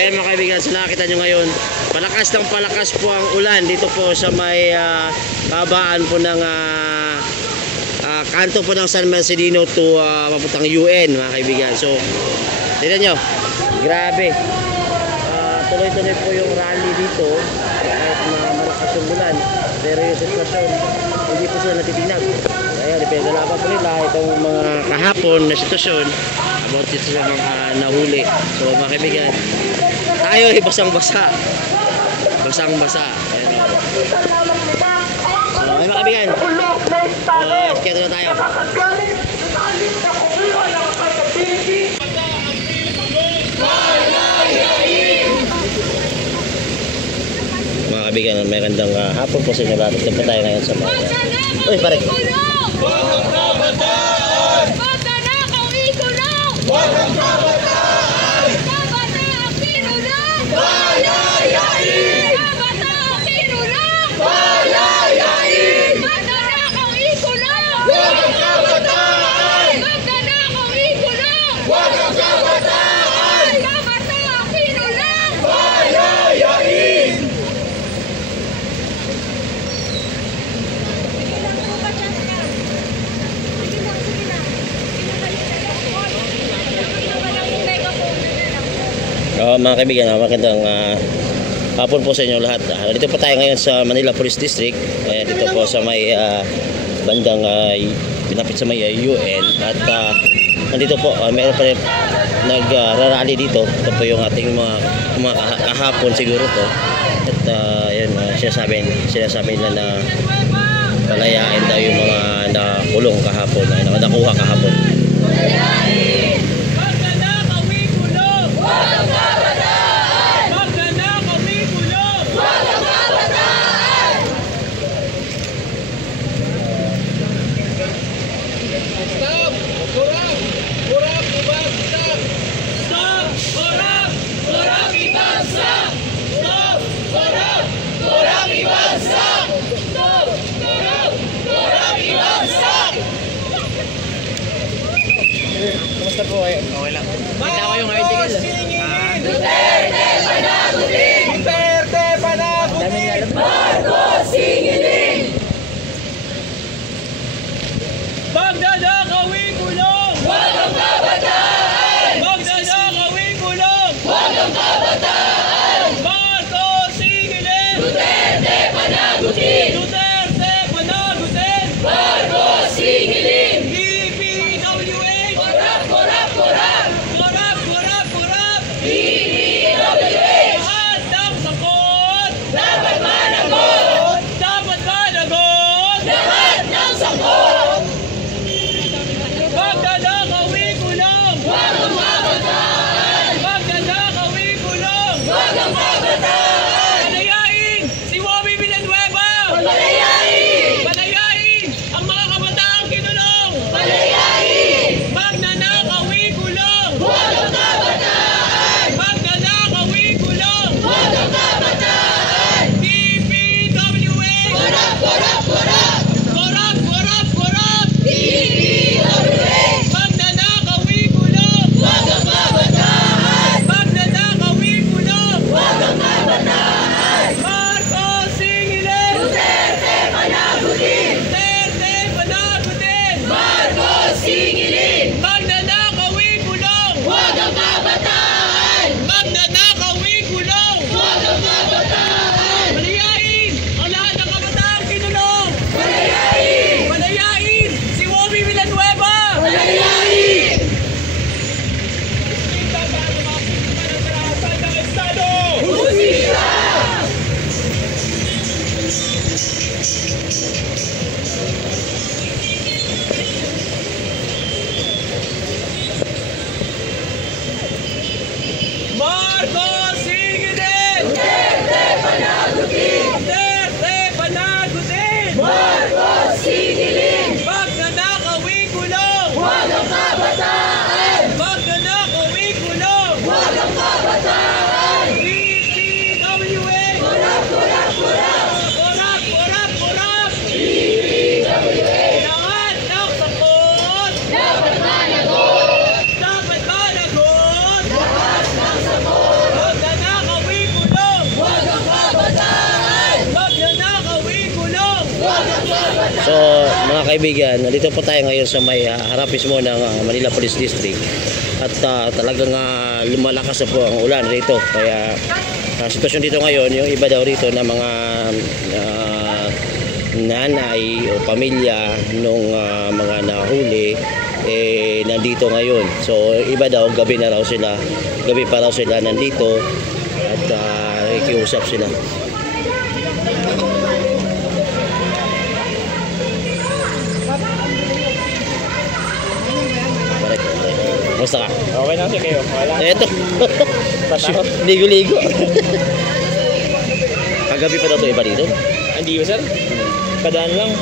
Ayan mga kaibigan, so nakakita nyo ngayon, palakas ng palakas po ang ulan dito po sa may kabaan po ng kanto po ng San Marcelino to papuntang UN mga kaibigan. So tignan nyo, grabe, tuloy-tuloy po yung rally dito kahit malakas yung ulan, pero yung sitwasyon hindi po sila natitinag. Kaya pinagalaban po nila itong mga kahapon na sitwasyon about dito sa mga nahuli. So mga kaibigan, tayo ay basang-basa, basang-basa. Ayan. So ay mga kaibigan, kaya na tayo. Mga kaibigan, may gandang hapon po sa inyo lahat. Ito po tayo ngayon sa mga uy pare, mga kaibigan, magandang hapon po sa inyo lahat. Dito po tayo ngayon sa Manila Police District. Dito po sa may bandang pinapit sa may UN. At nandito po, mayroon pa rin nagrarally dito. Ito po yung ating mga kahapon siguro to. At yun, sinasabi nila na palayain daw yung mga nakulong kahapon, nakuha kahapon. Kumusta po kayo? Okay lang. Kita ko yung article. Duterte panagutin! Duterte panagutin! Marcos singiling! Magdadakawing kulong! Huwag ang kabataan! Magdadakawing kulong! Huwag ang kabataan! Marcos singiling! Duterte panagutin! Duterte panagutin! Marcos singiling! kaibigan, nandito po tayo ngayon sa may harap mismo ng Manila Police District. At talagang lumalakas na po ang ulan rito. Kaya sitwasyon dito ngayon, yung iba daw rito na mga nanay o pamilya nung mga nahuli nandito ngayon. So iba daw gabi pa raw sila nandito at ikiusap sila. Basta ka? Okay na siya kayo. Wala. Eto. Patao. Ligo-ligo. Kagabi pa daw ito iba dito? Hindi ko sir. Padaan lang.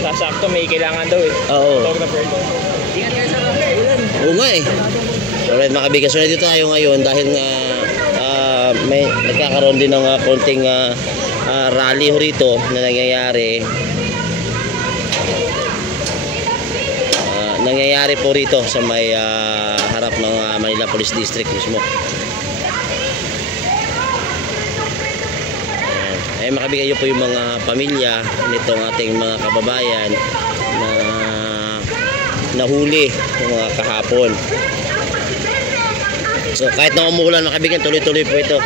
Sasakto may kailangan daw eh. Oo. Photographer daw. Ingat kayo sir. Oo nga eh. Alright mga kaibigan, so nandito tayo ngayon dahil nga may nagkakaroon din ng konting rally rito na nangyayari po rito sa may harap ng Manila Police District mismo. Makabigay po yung mga pamilya nitong ating mga kababayan na nahuli ng mga kahapon. So kahit na umuulan mga kaibigan, tuloy-tuloy po ito.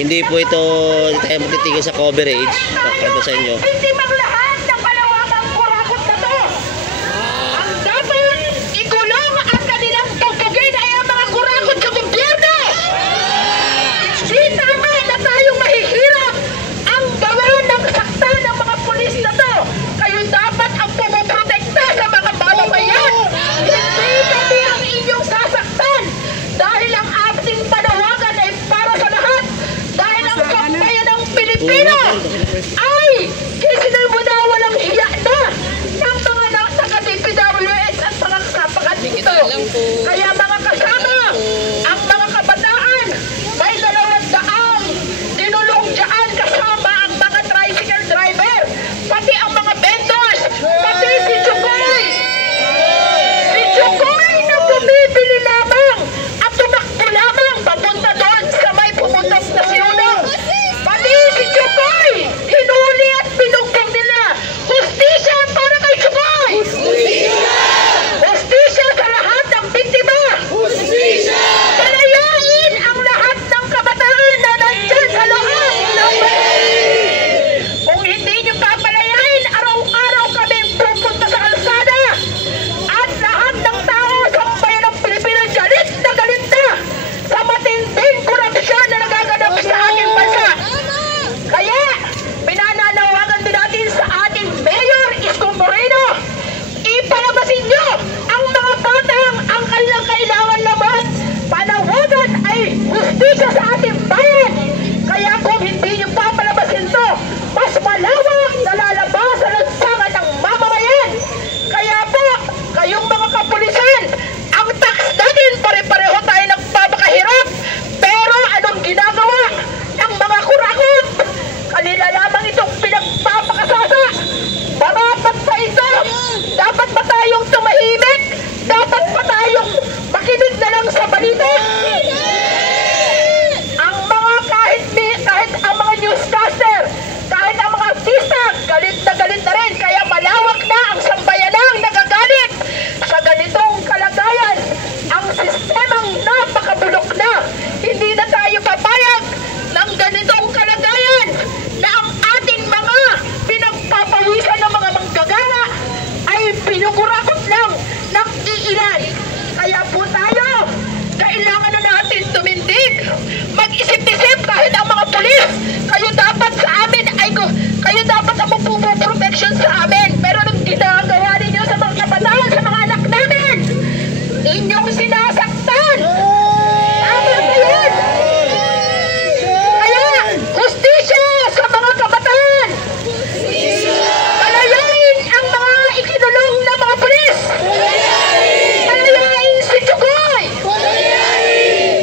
Hindi po ito tayo magtitigil sa coverage. Pakita sa inyo. Ay! Isinimula walang hiya na ng mga naka-DPWS at mga kasapakan dito. Kaya mga kasama, ang mga kabataan, may 200 dinulong dyan kasama ang mga tricycle driver, pati ang mga vendors, pati si Chukoy. Si Chukoy na bumibili lamang at tumakbo lamang papunta doon sa may pumutok na siunong. Si Chukoy, hinuli at pinugbog nila. Hustisya para kay Chukoy! Hustisya! Hustisya sa lahat ng biktima! Hustisya! Palayain ang lahat ng kabataan na nandyan sa loob ng bahay! Kung hindi nyo papalayain, araw-araw kami pupunta sa kalsada at lahat ng tao sa bayan ng Pilipinas galit na sa matinding korupsyon na nagaganap sa ating bansa. Kaya, pinananawagan din natin sa ating Mayor Isko Moreno, ipalabasin nyo ang mga batang ang kanilang kailangan naman. Panawagan ay hustisya sa ating bayan. Kaya kung hindi nyo papalabasin to, mas malawak na lalabas sa lansangan ng mamamayan. Kaya po, kayong mga kapulisan, ang tax natin pare-pareho tayo nagpapakahirap. Pero anong ginagawa ng mga kurakot? Kanila lamang itong pinagpapakasasa. Marapat pa ito. Dapat ba tayong tumahimik? Dapat ba tayong makinig na lang sa balita? Ang mga kahit ang mga newscaster, kahit ang mga artista, galit na rin. Kaya malawak na ang sambayanang nagagalit sa ganitong kalagayan. Ang sistemang napakabulok na. Hindi na tayo papayag ng ganitong kalagayan na ang ating mga pinagpapawisan ng mga manggagawa ay pinukurakot lang ng iilan. Kaya po tayo, kailangan na natin tumindig, mag-isip-isip kahit ang mga pulis. Kayo dapat sa amin, kayo dapat ang magpuprotection sa amin. Pero anong ginagawa ninyo sa mga kabataan, sa mga anak namin? Inyong sinasaktan. Tama ba yun? Kaya, hustisya sa mga kabataan. Palayain ang mga ikinulong na mga pulis. Palayain si Chukoy.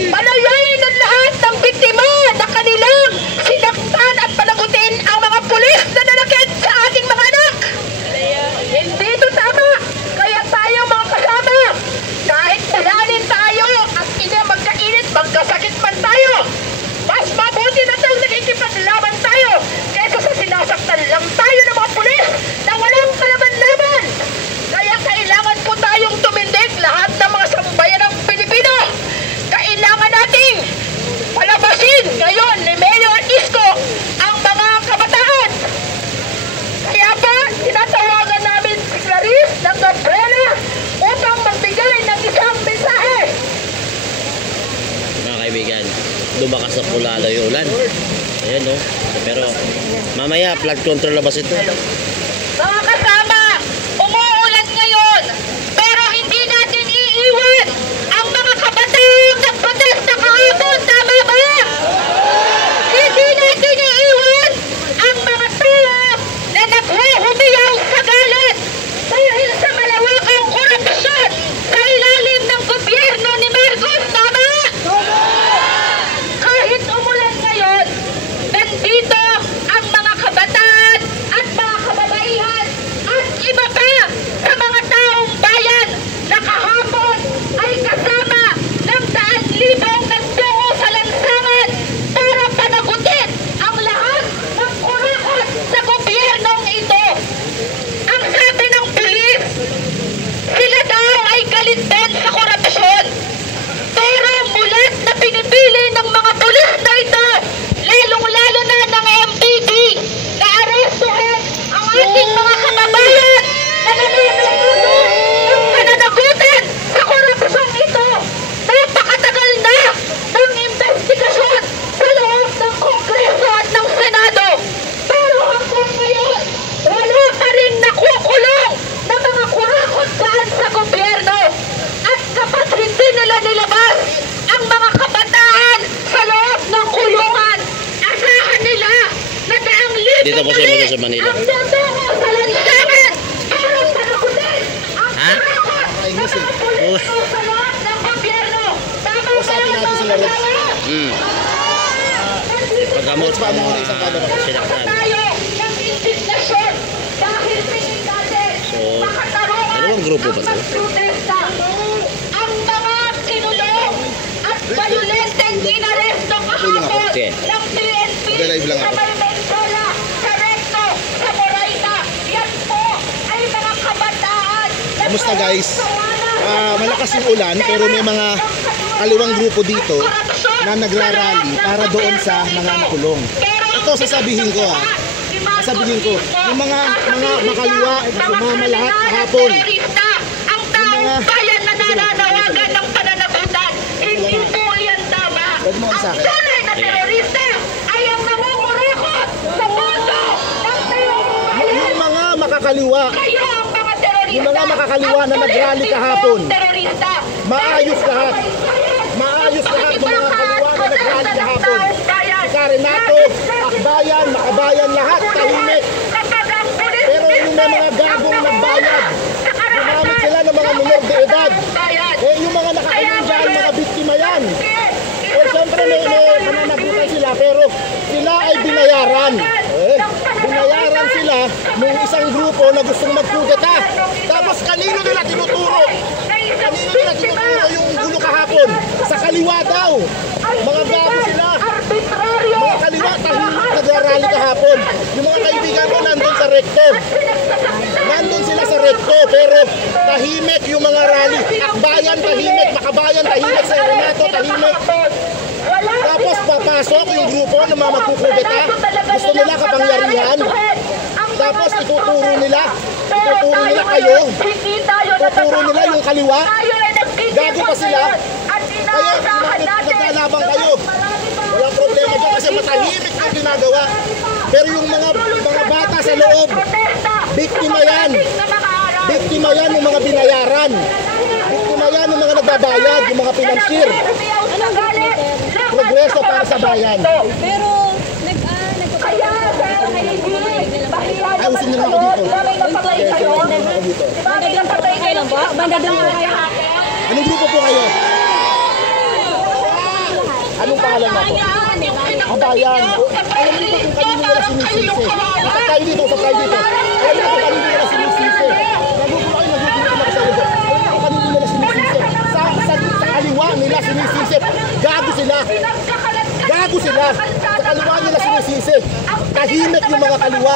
Palayain ang lahat ng biktima na kanilang sinaktan at panagutin ang mga pulis na nanakit sa ating mga anak. Hindi ito tama. Kaya tayo mga kasama, kahit dalanin tayo lumakas na po lalo yung ulan. Ayan no. Pero mamaya flood control labas ito. Mga kasama, umuulan ngayon, pero hindi natin iiwan ang mga kabataan nagprotesta kahapon, tama ba? Hindi natin iiwan ang mga tao na naghuhumiyaw sa galit dahil sa malawakang korupsyon sa ilalim ng gobyerno ni Marcos, tama? Kahit umulan ngayon, nandito ang mga kabataan at mga kababaihan at iba pa sa mga taong bayan na kahapon ay kasama ng daan-libong nagtungo sa lansangan para panagutin ang lahat ng kurakot sa gobyernong ito. Ang sabi ng pulis, sila daw ay galit din sa korupsyon. Pero mulat na pinipili ng mga pulis na ito, lalong-lalo na ng MPP, na arestuhin ang ating mga kababayan na nananagutan ng pananagutan sa korupsyon ito. Napakatagal na ng investigasyon sa loob ng Kongreso at ng Senado. Pero hanggang ngayon, wala pa rin nakukulong na mga kurakot daan sa gobyerno. At kapag hindi nila nilabas ang mga kabataan sa loob ng kulungan, asahan nila na daang libo Dito po siya sa Manila. ang tutungo sa lansangan para panagutin ang Ha? kurakot ng mga pulis sa loob ng gobyerno. Tama ba Usapin yan, natin mga sila, Rex. kasama? Paggamot Pa mo muna isang camera. sinaktan. Tayo ng indignasyon dahil tingin natin So, makatarungan dalawang grupo ba ang to? magprotesta. Ang mga kinulong at bayolenteng inaresto kahapon Okay. ng PNP Mag-live lang sa ako. May Mendola, sa Recto, sa Moraita. Yan po ay mga kabataan. na Kamusta, guys? kawalan. Malakas yung ulan pero may mga kaliwang grupo dito na nagrarally para doon sa mga nakulong. Ito sasabihin ko sasabihin ko, yung mga makaliwa na sumama lahat kahapon. Ang taong bayan na nananawagan ng pananagutan, hindi po yan tama. Huwag mo Ang sa akin. tunay na terorista ay ang nangungurakot sa puso ng taong bayan. Yung mga makakaliwa, Kayo ang mga terorista. Yung mga makakaliwa na Ang nagrally tulistik kahapon. mong terorista. maayos lahat. Maayos lahat ng mga kaliwa na nagrally kahapon. Karenato, Akbayan, Makabayan, lahat tahimik. Pero yung may mga gagong nagbayad, gumamit sila ng mga minor de edad. Eh yung mga nakakulong dyan, mga biktima yan. Eh siyempre may pananagutan sila pero sila ay binayaran. Binayaran sila ng isang grupo na gustong magkudeta. Tapos kanino nila tinuturo? Kanino nila tinuturo yung gulo kahapon? Sa kaliwa daw. Mga gago sila. Mga kaliwa, tahimik nagrarally kahapon. Yung mga kaibigan ko nandun sa Recto. Nandun sila sa Recto pero tahimik yung mga rally. Akbayan tahimik, Makabayan tahimik, sa Renato tahimik. Tapos papasok yung grupo na mga magkukudeta. Gusto nila kapangyarihan. Tapos ituturo nila kayo. Ituturo nila yung kaliwa. Gago pa sila. Kaya naglalaban kayo. Walang problema dyan kasi matahimik yung ginagawa. Pero yung mga bata sa loob, biktima yan. Biktima yan yung mga binayaran. Biktima yan yung mga nagbabayad, yung mga financier. Progreso para sa bayan. Pero Ayusin nyo lang ako dito. kayo lang po? Banda doon po kayo. Anong grupo po kayo? Anong pangalan mo po? Kabayan. Alam niyo ba kung kanino nila sinisisi? Usap tayo dito, usap tayo dito. Alam niyo kung kanino nila sinisisi? Nagugulo kayo na sa iyo. Alam niyo kung kanino nila sinisisi? Sa kaliwa nila sinisisi. Gago sila. Gago sila. Sa kaliwa nila sinisisi. Tahimik yung mga kaliwa.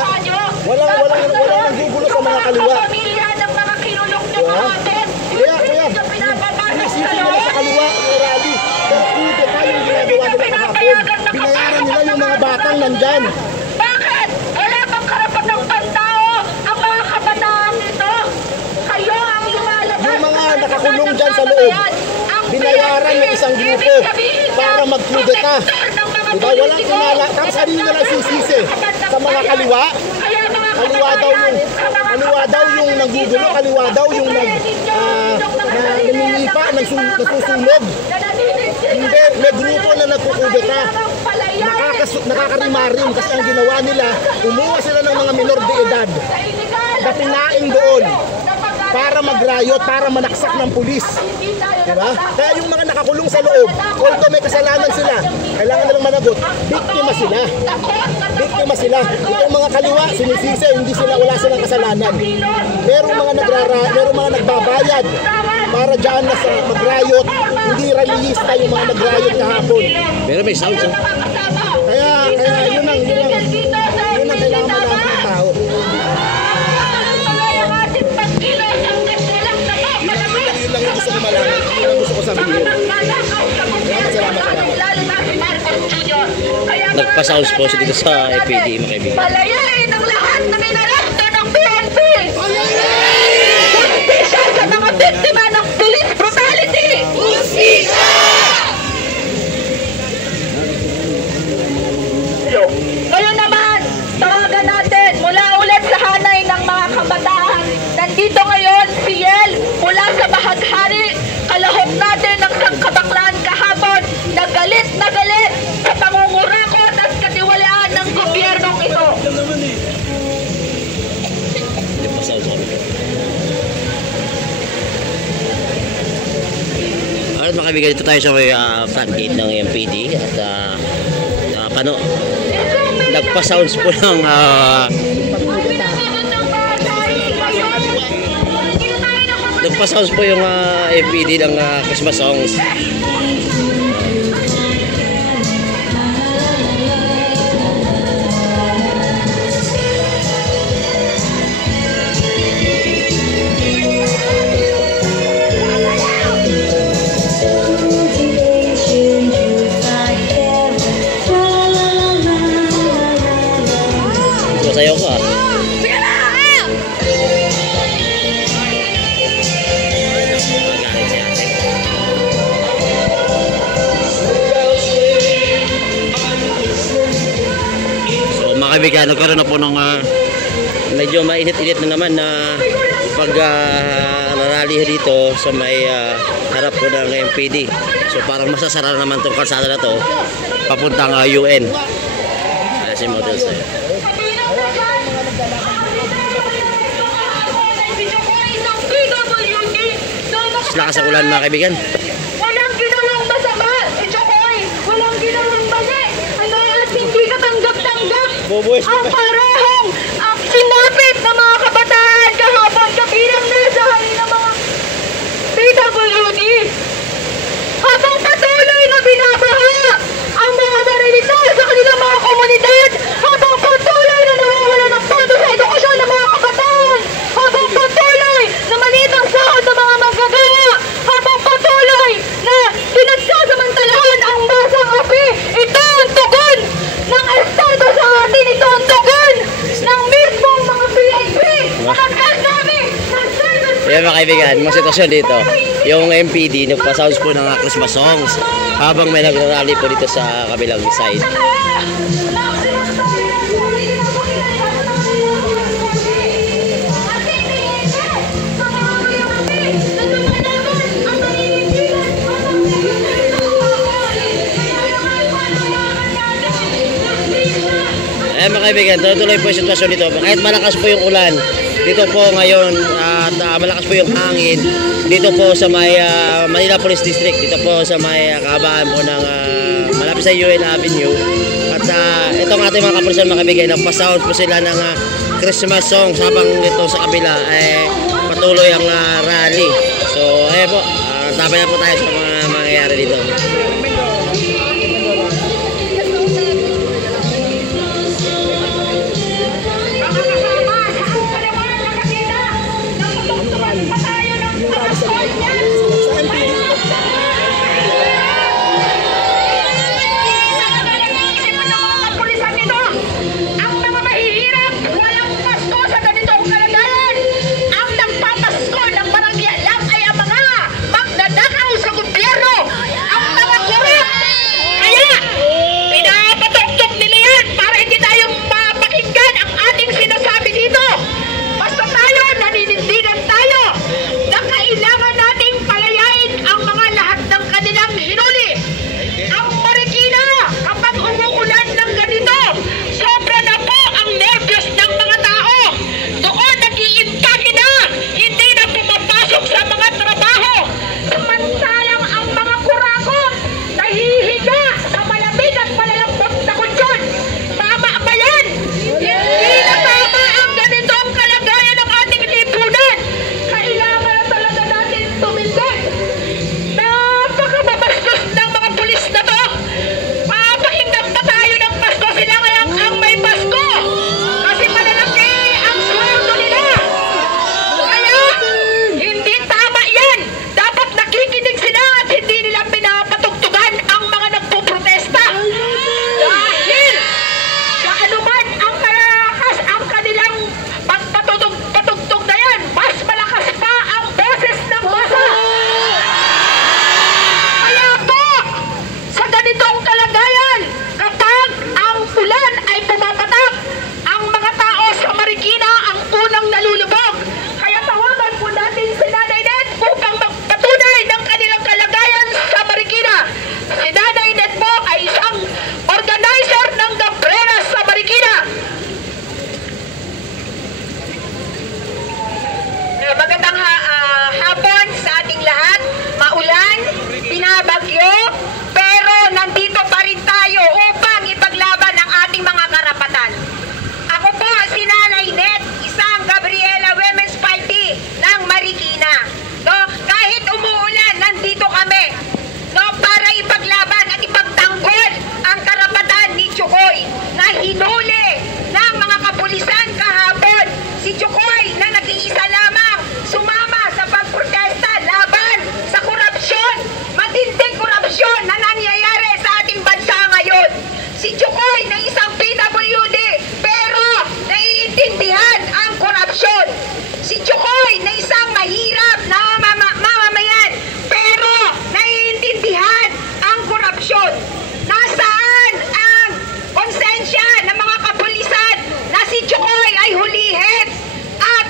Walang nagugulo sa mga kaliwa. Kaya, sinisisi nila sa kaliwa yung rally. Pero kude pa yung ginagawa nila kahapon. Binayaran nila yung mga batang nandyan. Bakit? Wala bang karapatang pantao ang mga kabataan nito? Kayo ang lumalabas. Yung mga nakakulong dyan sa loob, binayaran pinagsasaluhan ng isang grupo para magkudeta. Diba? Walang kinala. Tapos ano nyo lang sisisi sa mga kaliwa? Kaliwa daw yung nanggugulo, kaliwa daw yung nangingipa, nagsusunog. Hindi, may grupo na nagkukudeta. Nakakarimarim kasi ang ginawa nila, umuha sila ng mga minor de edad na pinaing doon para mag-riot, para manaksak ng pulis. Diba? Kaya yung mga nakakulong sa loob, although may kasalanan sila, kailangan nilang managot, biktima sila. Biktima sila. Itong mga kaliwa, sinisisi, hindi sila, wala silang kasalanan. Merong mga nagbabayad para dyan na sa mag-riot, hindi realista yung mga nag-riot kahapon. Pero may sound, sir. Kaya yun ang kailangan malaman ng tao. Yun lang yung gusto ko malaman. Yun ang gusto ko sabihin. Salamat. Nagpa-sounds po siya dito sa FPD, mga kaibigan. Palayain ang lahat ng inaresto ng PNP! Justisya sa mga biktima ng police brutality! Justisya! Ngayon naman, tawagan natin mula ulit sa hanay ng mga kabataan. Nandito ngayon si Yel mula sa Bahaghari. Kalahok natin ng Kabaklaan kahapon na galit sa pangungurakot at katiwalaan ng gobyernong ito. Alright, mga kaibigan, dito tayo sa may front gate ng MPD at nagpa-sounds po ng nagpa-sounds po yung MPD ng Christmas songs. Masayaw ko So mga kaibigan, nagkaroon na po ng medyo mainit-init na naman na pag-rally dito sa may harap po ng MPD. So parang masasara naman itong kalsada na to papuntang UN. Si Model sa'yo. Lakas ang ulan, mga kaibigan. Walang ginawang masama si Chokoy. Walang ginawang mali. Ano at hindi katanggap-tanggap. Ang parehong ang sinapit ng mga kabataan kahapon kabilang nasahay ng mga PWD. Habang patuloy na binabaha ang mga marinita sa kanilang mga komunidad. Habang patuloy na nawawala ng pondo sa edukasyon ng mga kabataan. Habang patuloy na maliit ang sahod ng mga magagawa. Habang patuloy na pinagsasamantalahan ang masang api. Ito ang tugon ng Estado sa atin. Ito ang tugon ng mismong mga PNP. Nagkasabi ng service. Yan mga kaibigan, mga sitwasyon dito. Yung MPD, nagpa-sounds po ng Christmas songs habang may nagrarally po dito sa kabilang side. Eh mga kaibigan, tuloy po yung sitwasyon dito. Kahit malakas po yung ulan, dito po ngayon at malakas po yung hangin dito po sa may Manila Police District, dito po sa may kahabaan po ng malapit sa UN Avenue. At itong ating mga kapulisan, mga kaibigan, nagpa-sound po sila ng Christmas songs habang dito sa kabila patuloy ang rally. So ayun po, tabay na po tayo sa mga mangyayari dito. Ang nagpapasko ng parang yan lang ay ang mga magdadakaw sa gobyerno. korupsyon? Nasaan ang konsensya ng mga kapulisan na si Jokoy ay hulihin at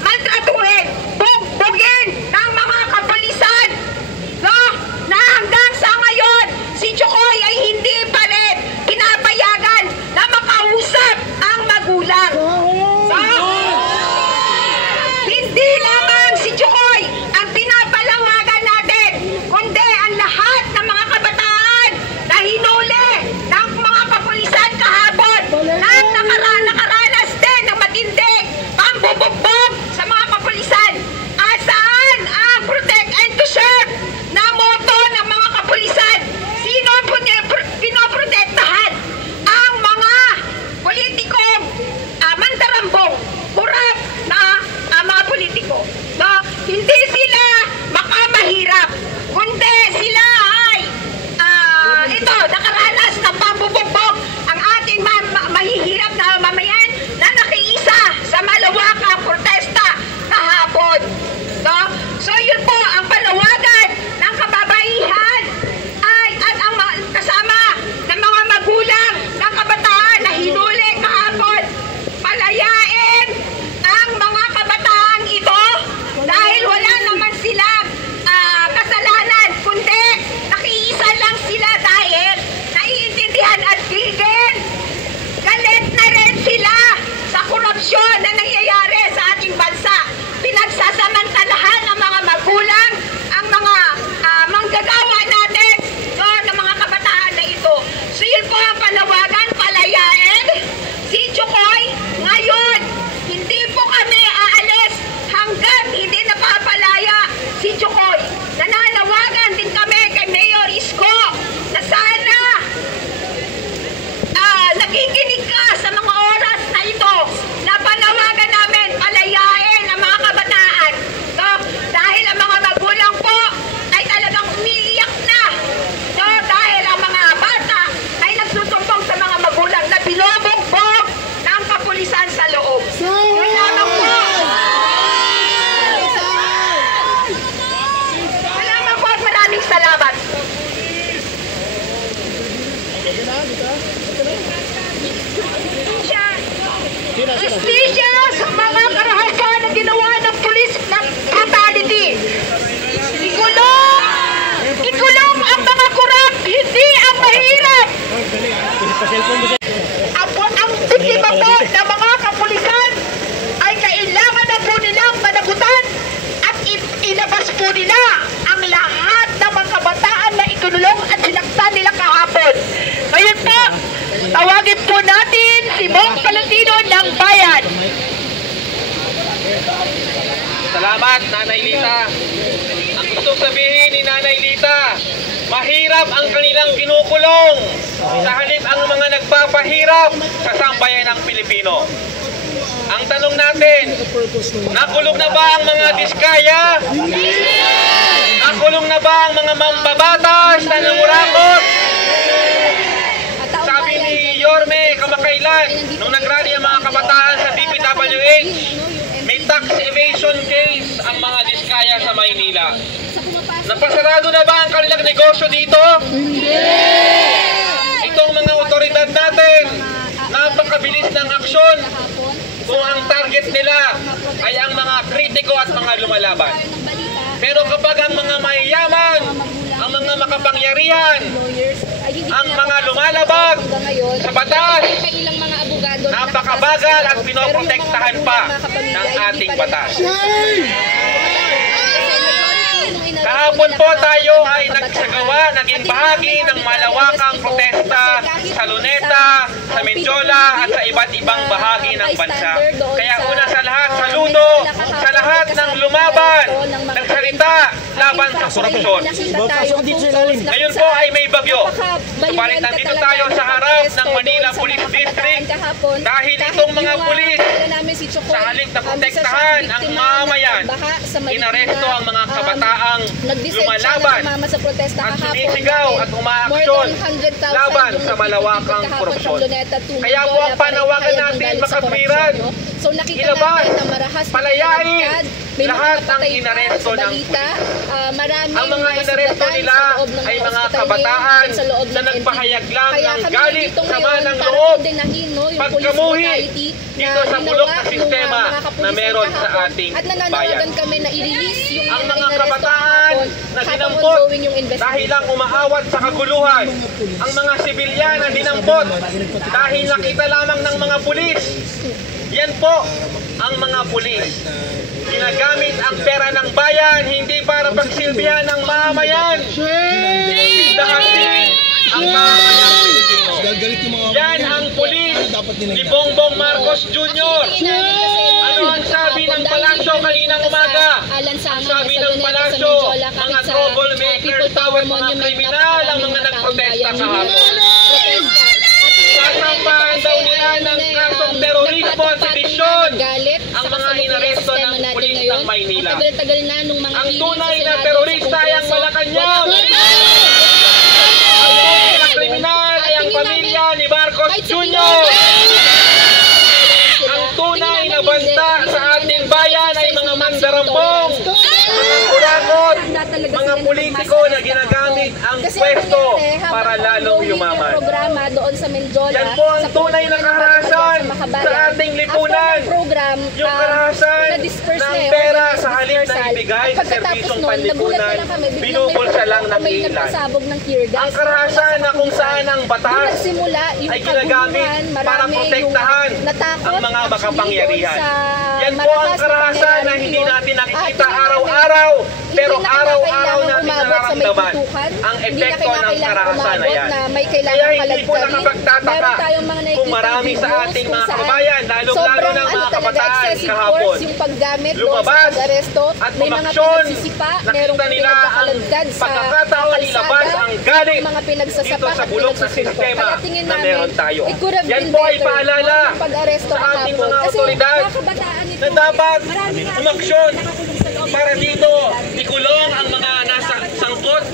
maltratuhin, bugbugin ng mga kapulisan? No? Na hanggang sa ngayon, si Jokoy ay hindi pa rin pinapayagan na makausap ang magulang. Hindi lamang si Jokoy ang pinapalawagan natin, kundi ang lahat ng mga kabataan na hinuli ng mga kapulisan kahapon nang nakaranas din ng matinding pambubugbog sa mga kapulisan. At saan ang protect and to serve na moto ng mga kapulisan? Sino pinoprotektahan? Ang mga politikong mandarambong, kurap na mga politiko. No? Hindi sila makamahirap, kundi sila ay nakaranas ng pambubugbog ang ating mahihirap na mamayan na nakiisa sa malawakang protesta kahapon. No? So yun po ang panawagan ng kababaihan at ang kasama ng mga magulang ng kabataan na hinuli kahapon. Palayain ang mga kabataan ito dahil wala naman silang kasalanan, kundi nakiisa lang sila dahil naiintindihan at galit na rin sila sa korupsyon na nangyayari sa ating bansa. Pinagsasamantalahan ng mga magulang ang mga manggagawa natin, no, ng mga kabataan na ito. So yun po ang panawagan, palayain si Jokoy ngayon. Hindi po kami aalis hanggat hindi napapalaya si Jokoy. Nananawagan din kami kay Mayor Isko na sana nakikinig ka sa mga oras na ito na panawagan namin, palayain ang mga kabataan. No? Dahil ang mga magulang po ay talagang umiiyak na. No? Dahil ang mga bata ay nagsusumbong sa mga magulang na binubugbog ng kapulisan sa loob. Yun lamang po. Salamat po at maraming salamat. Justisya sa mga karahasan na ginawa ng pulis ng brutality. Ikulong ang mga kurap, hindi ang mahirap. Ang biktima po ng mga kapulisan ay kailangan na po nilang managutan at inabas po nila ang lahat ng mga kabataan na ikulong at sinaktan nila kahapon. Ngayon po, tawagin po natin si Bong Palantino ng Bayan. Salamat, Nanay Lita. Ang gusto sabihin ni Nanay Lita, mahirap ang kanilang kinukulong. Sa halip ang mga nagpapahirap sa sambayan ng Pilipino. Ang tanong natin, nakulong na ba ang mga diskaya? Nakulong na ba ang mga mambabatas na nangurakot? Sabi ni Yorme kamakailan, nung nagrally ang mga kabataan sa DPWH, may tax evasion case ang mga diskaya sa Maynila. Napasarado na ba ang kanilang negosyo dito? Itong mga otoridad natin, napakabilis ng aksyon kung ang target nila ay ang mga kritiko at mga lumalaban. Pero kapag ang mga mayayaman, ang mga makapangyarihan, ang mga lumalabag sa batas, napakabagal at pinoprotektahan pa ng ating batas. Kahapon po tayo ay nagsagawa, naging bahagi ng malawakang protesta sa Luneta, sa Mendiola at sa iba't ibang bahagi ng bansa. Kaya una sa lahat, saludo sa lahat ng lumaban, nagsalita laban sa korupsyon. Ngayon po ay may bagyo. Subalit nandito tayo sa harap ng Manila Police District dahil itong mga pulis sa halip na protektahan ang mamayan, inaresto ang mga kabataang lumalaban at sumisigaw at umaaksyon laban sa malawakang korupsyon. Kaya po ang panawagan natin, makatwiran, ilabas, palayain May lahat mga ang patay pa inaresto sa ng balita. Maraming Ang mga inaresto sugatan nila sa loob ng ay mga hospital kabataan ngayon, sa loob na ng nagpahayag lang Kaya ng kami galit, nandito sama ngayon ng para loob, kondinahin, no, yung police pagkamuhi brutality dito sa ginawa bulok na nung, sistema mga na kapulisan meron sa kahapon. ating At nananawagan bayan. kami na i-release yung Ang mga inaresto kabataan kahapon na habang dinampot ongoing yung investigation. dahil lang umaawat sa kaguluhan. Ang mga sibilyan na dinampot dahil nakita lamang ng mga pulis. Yan po ang mga pulis. Ginagamit ang pera ng bayan, hindi para pagsilbihan ng mamayan. Dahasin ang mamayan Pilipino. Yan ang pulis ni Bongbong Marcos Jr. Ano ang sabi ng palasyo kaninang umaga? Ang sabi ng palasyo, mga troublemakers daw at mga kriminal ang mga nagprotesta kahapon. Sasampahan daw nila ng kasong terorismo at sedisyon ang mga inaresto ng pulis ng Maynila. Tagal-tagal na nung mga Ang hearing tunay sa na Senado, terorista sa ay ang Kongreso, Malacanang. wala Ang tunay na kriminal ay ang pamilya ni Marcos Jr. Ang tunay na banta sa ating bayan ay mga mandarambong, mga kurakot, mga politiko na ginagamit ang pwesto para lalong yumaman. Programa doon sa Menjola. Yan po ang tunay na karahasan sa ating lipunan. Yung karahasan ng pera sa halip na ibigay sa serbisyong panlipunan, binubulsa lang ng ilan. Ang karahasan na kung saan ang batas ay ginagamit para protektahan ang mga makapangyarihan. Yan po ang karahasan na hindi natin nakikita araw-araw, pero araw-araw natin nararamdaman ang epekto ng karahasan na yan. Kaya hindi po nakapagtataka kung marami sa ating mga kababayan, lalong-lalo ng mga kabataan kahapon, lumabas at umaksyon. Nakita nila ang pagkakataon ilabas ang galit dito sa bulok na sistema na meron tayo. Yan po ay paalala sa ating mga otoridad na dapat umaksyon para dito ikulong ang mga nasa sangkot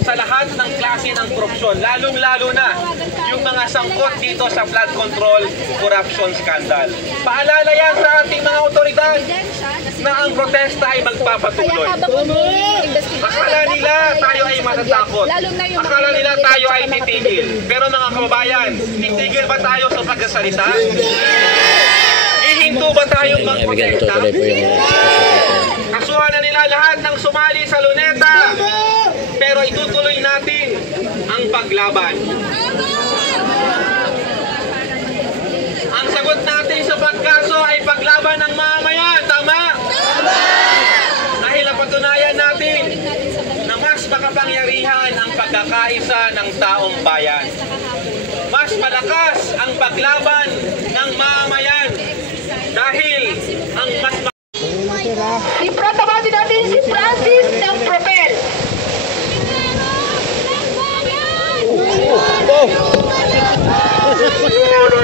sa lahat ng klase ng korupsyon, lalong-lalo na yung mga sangkot dito sa flood control corruption scandal. Paalala yan sa ating mga otoridad na ang protesta ay magpapatuloy. Akala nila tayo ay matatakot. Akala nila tayo ay titigil. Pero mga kababayan, titigil ba tayo sa pagsasalita? Hihinto ba tayong magprotesta? Kasuhan na nila lahat ng sumali sa Luneta. Pero itutuloy natin ang paglaban. Ang sagot natin sa pagkaso ay paglaban ng mamayan. Tama? Dahil napatunayan natin na mas makapangyarihan ang pagkakaisa ng taong bayan. Mas malakas ang paglaban ng mamayan. Dahil ang mas Iprotabati natin si Francis ng Propel.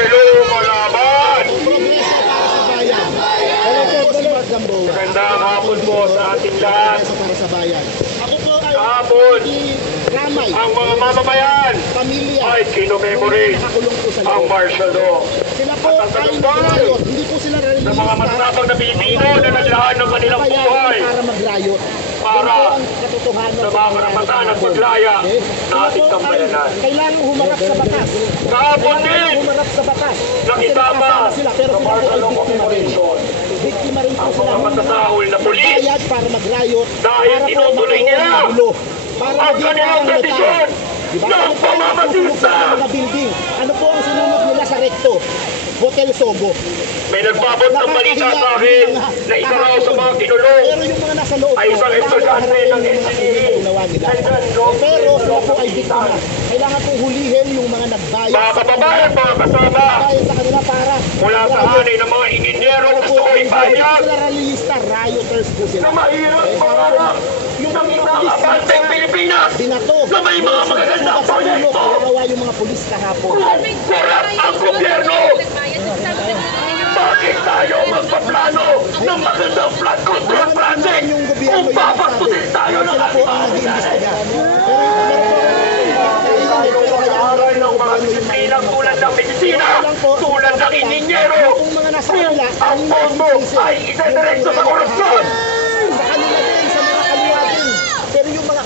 lumalaban! Magandang hapon po sa ating lahat. Para sa bayan. Ako po ay Hapon! ramay. Ang mga mamamayan Pamilya. ay kinomemorate Nakakulong po sa ang loob. martial law. Sila po At ang ay tagumpay mag-riot. Hindi po sila ng mga masasabang na Pilipino na naglaan ng kanilang buhay para mag-riot. para Ito ang katotohanan sa mga karapatan at paglaya na ating sambayanan. Kailangan humarap sa batas. Kahapon din, Kailangan humarap sa batas. nakitama Sila, pero sa sila po martial ay law biktima rin. commemoration Biktima rin po ang sila. mga matasahol na pulis Bayad para mag-riot. dahil Para po tinutuloy magkaroon nila ng gulo. Para ang maging kanilang ang tradisyon Diba? ng Ano po ang pamamasista. mga building? Ano po ang sinunog nila sa Recto? Hotel Sogo. May nagbabot ng balita sa akin na isa raw sa mga kinulong Pero yung mga nasa loob ay isang estudyante ng engineering. ginawa nila. Nandyan, Rob, Pero sila po ay biktima. Kailangan po hulihin yung mga nagbayad. mga kababayan, mga kasama, Nagbayad sa kanila para mula sa hanay ng mga inhinyero gusto ko ipahayag sila ralilista, rioters po sila. na mahirap pangarap ng isang abanteng Pilipinas Binato. na may mga magagandang proyekto. Ginawa yung mga pulis kahapon. Kurap ang gobyerno. Bakit tayo magpaplano ng magandang flood control project kung papastusin tayo ng ating mga kababayan? Tayo mag-aaral ng mga disiplinang tulad ng medisina, tulad ng inhinyero, kung ang pondo ay isa-diretso sa korupsyon.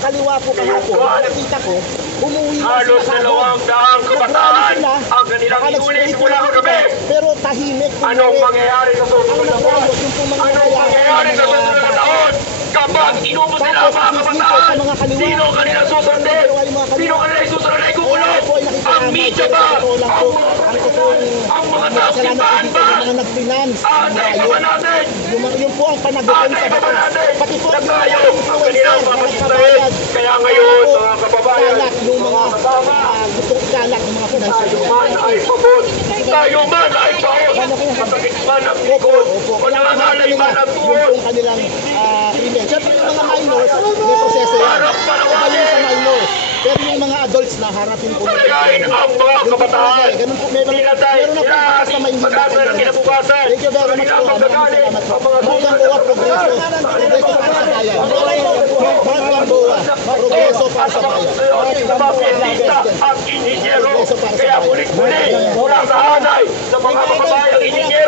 kaliwa po kahapon, nakita ko, umuwi na Halos sila dalawang kagad. daang kabataan Nag-rally sila, ang kanilang saka inuli nag-spray simula sila kagabi. pero tahimik. Anong mangyayari sa Ang susunod na buwan? nag-riot, yung po mga Anong mangyayari sa susunod na taon? Kapag inubos nila ang mga kabataan, sino ang kanila susundin? Sino ang kanila susunod na ikukulong? Ang media ba? Ang mga taong simbahan ba? Mga nag-finance, Atay pa ba natin? yung po ang panagutin sa Atay pa ba batas. natin? Pati po Na yung tayo mga ang kanilang mga nagpabayad. patuloy. Kaya ngayon, mga kababayan, Kalat yung mga mga kasama, gustong ikalat ng mga financial. tayo man ay pabot, tayo man ay paot, masakit man ang likod, o nangangalay man ang Yung tuon. pong kanilang krimen. Siyempre yung mga minors, may proseso yan. Harap panawagan. Iba yung sa minors. Pero yung mga adults na harapin po nila. Palayain ang mga kabataan. Ganun po, meron Pinatay, na po pinahati, sa Maynila. pag-asa ng kinabukasan. Thank you very much Kanilang po. magagaling ang mga Magandang buwa, progreso. Progreso para sa bayan. Magandang buwa, progreso para sa bayan. Mga pianista at inhinyero. Kaya ulit-uli, mula sa hanay sa mga kababayang inhinyero.